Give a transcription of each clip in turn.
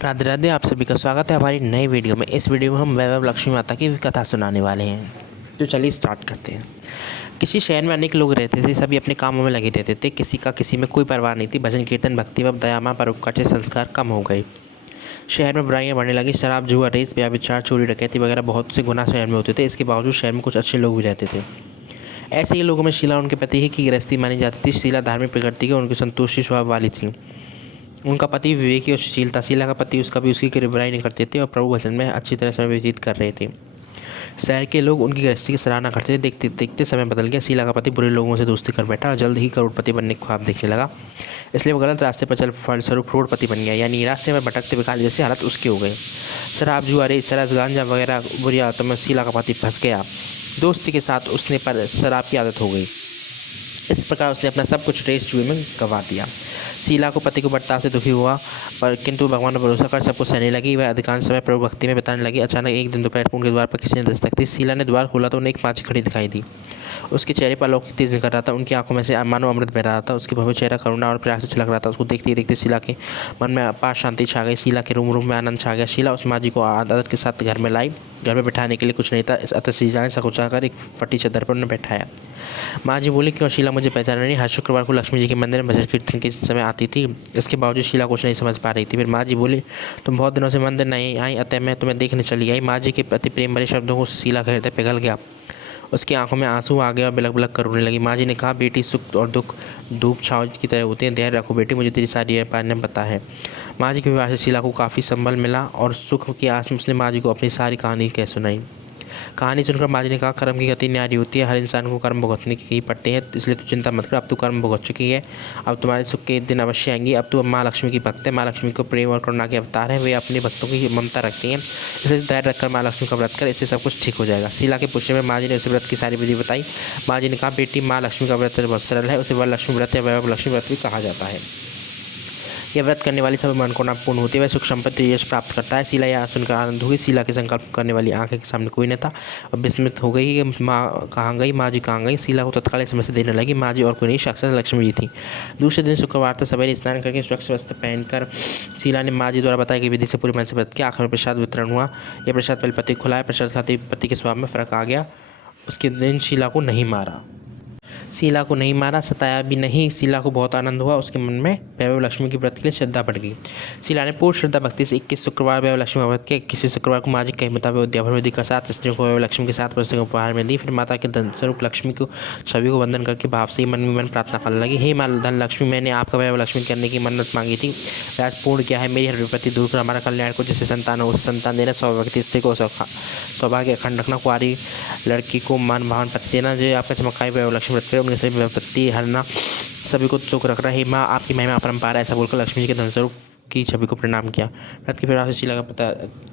राधे राधे। आप सभी का स्वागत है हमारी नई वीडियो में। इस वीडियो में हम वैभव लक्ष्मी माता की कथा सुनाने वाले हैं। तो चलिए स्टार्ट करते हैं। किसी शहर में अनेक लोग रहते थे, सभी अपने कामों में लगे रहते थे। किसी में कोई परवाह नहीं थी। भजन कीर्तन भक्ति व दयामा परोपकार के संस्कार कम हो गए। शहर में बुराइयां बढ़ने लगी। शराब जुआ रेस व्यभिचार चोरी डकैती वगैरह बहुत से गुनाह शहर में होते थे। इसके बावजूद शहर में कुछ अच्छे लोग भी रहते थे। ऐसे ही लोगों में शीला उनके पति की गृहस्थी मानी जाती थी। शीला धार्मिक प्रकृति की, उनकी संतोषी स्वभाव वाली थी। उनका पति विवेकी और सुशील था। शीला का पति उसका भी उसकी बुराई नहीं करते थे और प्रभु भजन में अच्छी तरह समय व्यतीत कर रहे थे। शहर के लोग उनकी गृहस्थी की सराहना करते थे। देखते देखते समय बदल गया। शीला का पति बुरे लोगों से दोस्ती कर बैठा और जल्द ही करोड़पति बनने के ख्वाब देखने लगा। इसलिए वो गलत रास्ते पर चल फलस्वरूप करोड़पति बन गया। यानी रास्ते में भटकते भिखारी जैसी हालत उसकी हो गई। शराब जुआ रेस सरस गांजा वगैरह बुरी आदतों में शीला का पति फंस गया। दोस्ती के साथ उसने पर शराब की आदत हो गई। इस प्रकार उसने अपना सब कुछ रेस जुए में गंवा दिया। शीला को पति को बर्ताव से दुखी हुआ, पर किंतु भगवान पर भरोसा कर सब कुछ सहने लगी। वह अधिकांश समय प्रभु भक्ति में बिताने लगी। अचानक एक दिन दोपहर को उनके द्वार पर किसी ने दस्तक दी। शीला ने द्वार खोला तो उन्हें एक माची खड़ी दिखाई दी। उसके चेहरे पर अलौकिक तेज निकल रहा था। उनकी आंखों में से मानो अमृत बह रहा था। उसके भव्य चेहरा करुणा और प्यार से छलक रहा था। उसको देखते ही देखते शीला के मन में अपार शांति छा गई। शीला के रूम में आनंद छा गया। शीला उस माँ जी को आदत के साथ घर में लाई। घर में बैठाने के लिए कुछ नहीं था, अतः शीला ने सकुचा कर एक फटी चादर पर उन्हें बैठाया। माँ जी बोली, क्यों शीला मुझे पहचाना नहीं? हर शुक्रवार को लक्ष्मी जी के मंदिर में भजन कीर्तन के समय आती थी। इसके बावजूद शीला कुछ नहीं समझ पा रही थी। फिर माँ जी बोली, तुम बहुत दिनों से मंदिर नहीं आई, अतः मैं तुम्हें देखने चली आई। माँ जी के प्रति प्रेम भरे शब्दों को शीला का हृदय पिघल गया। उसकी आंखों में आंसू आ गया और बिलक बिलक कर रोने लगी। माँ जी ने कहा, बेटी सुख और दुख धूप छाँव की तरह होते हैं। धैर्य रखो बेटी, मुझे तेरी सारी बातें पता है। माँ जी के विवाह से शीला को काफ़ी संबल मिला और सुख की आस में उसने माँ जी को अपनी सारी कहानी कह सुनाई। कहानी सुनकर माँ जी ने कहा, कर्म की गति न्यारी होती है। हर इंसान को कर्म भुगतने के ही पड़ते हैं, इसलिए तू चिंता मत कर। अब तू कर्म भुगत चुकी है, अब तुम्हारे सुख के दिन अवश्य आएंगी। अब तू माँ लक्ष्मी की भक्त है। माँ लक्ष्मी को प्रेम और करुणा के अवतार है। वे अपने भक्तों की ममता रखती हैं। इसे धैर्य रखकर माँ लक्ष्मी का व्रत कर, इससे सब कुछ ठीक हो जाएगा। शीला के पूछने में माँ जी ने उसे व्रत की सारी विधि बताई। माँ जी ने कहा, बेटी माँ लक्ष्मी का व्रत बहुत सरल है। उसे वरलक्ष्मी व्रत या वैभव लक्ष्मी व्रत भी कहा जाता है। यह व्रत करने वाली सभी मनोकामना पूर्ण होती है। वह सुख संपत्ति यश प्राप्त करता है। शीला यह सुनकर आनंद हो गई। शीला के संकल्प करने वाली आंखें के सामने कोई न था। अब विस्मित हो गई कि माँ कहाँ गई, माँ जी कहाँ गई। शीला को तत्काल समस्या देने लगी। माँ जी और कोई नहीं, साक्षात लक्ष्मी जी थी। दूसरे दिन शुक्रवार था। सवेरे स्नान करके स्वच्छ वस्त्र पहनकर शीला ने माँ जी द्वारा बताई गई विधि से पूरी मन से व्रत किया। आखिर में प्रसाद वितरण हुआ। यह प्रसाद पहले पति को खिलाया। प्रसाद खाते पति के स्वभाव में फर्क आ गया। उसके दिन शीला को नहीं मारा, सताया भी नहीं। शीला को बहुत आनंद हुआ। उसके मन में वैभव लक्ष्मी की व्रत के लिए श्रद्धा बढ़ गई। शीला ने पूर्ण श्रद्धा भक्ति से 21 शुक्रवार वैभव लक्ष्मी का व्रत किया। 21वें शुक्रवार को माँ जी के मुताबिक उद्यापन विधि का 7 स्त्रियों को वैभव लक्ष्मी के 7 पुस्तकों उपहार में दी। फिर माता के धन स्वरूप लक्ष्मी को छवि को वंदन करके भाव से मन में मन प्रार्थना करने लगी। हे माँ धन लक्ष्मी, मैंने आपका वैभव लक्ष्मी करने की मन्नत मांगी थी, आज पूर्ण किया है। मेरी हर विपत्ति दूर कर हमारा कल्याण को जिसे संतान हो उसे संतान देना। सौभाग्यवती स्त्री को सौभाग्य अखंड रखना। कुआरी लड़की को मान भावन पति देना। जो आपका चमत्कारी वैभव लक्ष्मी व्रत करे, उनके सभी विपत्ति हरना, सभी को चौक रख रहा है। माँ आपकी महिमा अपरंपार है। ऐसा बोलकर लक्ष्मी जी के धन स्वरूप की छवि को प्रणाम किया। व्रत के प्रभाव से शीला का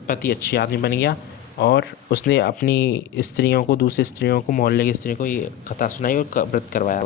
पति अच्छी आदमी बन गया और उसने अपनी स्त्रियों को, दूसरी स्त्रियों को, मोहल्ले की स्त्रियों को ये कथा सुनाई और व्रत करवाया।